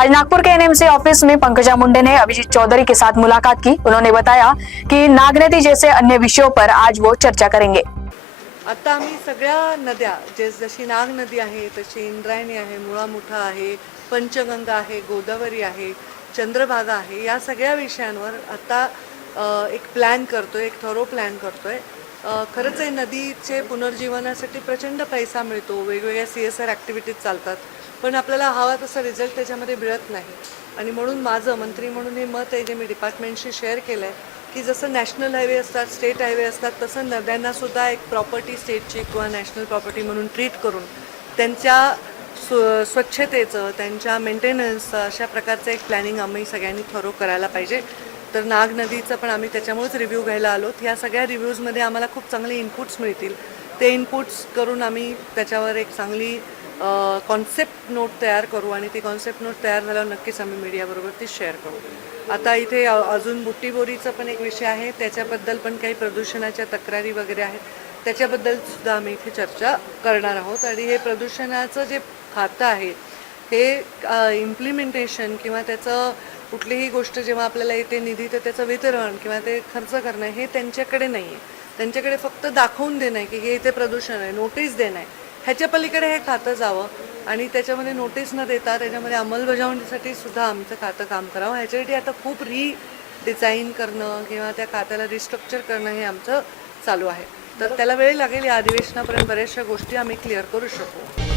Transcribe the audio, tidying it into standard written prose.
आज नागपुर के NMC office में पंकजा मुंडे ने अभिजीत चौधरी के साथ मुलाकात की। उन्होंने बताया कि नागनदी जैसे अन्य विषयों पर आज वो चर्चा करेंगे। आता आम्ही सगळ्या नद्या जशी नाग नदी आहे, तशी इंद्रायणी आहे, मुळा मुठा आहे, पंचगंगा आहे, गोदावरी आहे, चंद्रभागा आहे, या सगळ्या विषयांवर आता एक प्लॅन करतोय, एक थरो प्लॅन करतोय। खरंच आहे नदीचे पुनर्जीवनासाठी प्रचंड पैसा मिळतो, वेगवेगळ्या CSR ॲक्टिव्हिटीज चालतात, पण आपल्याला हवा तसा रिझल्ट त्याच्यामध्ये मिळत नाही। आणि म्हणून माझं मंत्री म्हणून हे मत आहे जे मी डिपार्टमेंटशी शेअर केलं आहे की जसं नॅशनल हायवे असतात, स्टेट हायवे असतात, तसं नद्यांना सुद्धा एक प्रॉपर्टी स्टेटची किंवा नॅशनल प्रॉपर्टी म्हणून ट्रीट करून त्यांच्या स्वच्छतेचं, त्यांच्या मेंटेनन्सचं अशा प्रकारचं एक प्लॅनिंग आम्ही सगळ्यांनी थरो करायला पाहिजे। तर नाग नदीचं पण आम्ही त्याच्यामुळेच रिव्ह्यू घ्यायला आलो। ह्या सगळ्या रिव्ह्यूजमध्ये आम्हाला खूप चांगले इनपुट्स मिळतील, ते इनपुट्स करून आम्ही त्याच्यावर एक चांगली कॉन्सेप्ट नोट तयार करू आणि ती कॉन्सेप्ट नोट तयार झाल्यावर नक्कीच आम्ही मीडियाबरोबर ती शेअर करू। आता इथे अजून बुट्टीबोरीचा पण एक विषय आहे, त्याच्याबद्दल पण काही प्रदूषणाच्या तक्रारी वगैरे आहेत, त्याच्याबद्दल सुद्धा आम्ही इथे चर्चा करणार आहोत। आणि हे प्रदूषणाचं जे खातं आहे हे इम्प्लिमेंटेशन किंवा त्याचं कुठलीही गोष्ट जेव्हा आपल्याला येते निधी तर त्याचं वितरण किंवा ते खर्च करणं हे त्यांच्याकडे नाही आहे। त्यांच्याकडे फक्त दाखवून देणं आहे की हे इथे प्रदूषण आहे, नोटीस देणं आहे। ह्याच्या पलीकडे हे खातं जावं आणि त्याच्यामध्ये नोटीस न देता त्याच्यामध्ये अंमलबजावणीसाठी सुद्धा आमचं खातं काम करावं। ह्याच्यासाठी आता खूप डिझाईन करणं किंवा त्या खात्याला रिस्ट्रक्चर करणं हे आमचं चालू आहे। तर त्याला वेळ लागेल, या अधिवेशनापर्यंत बऱ्याचशा गोष्टी आम्ही क्लिअर करू शकू।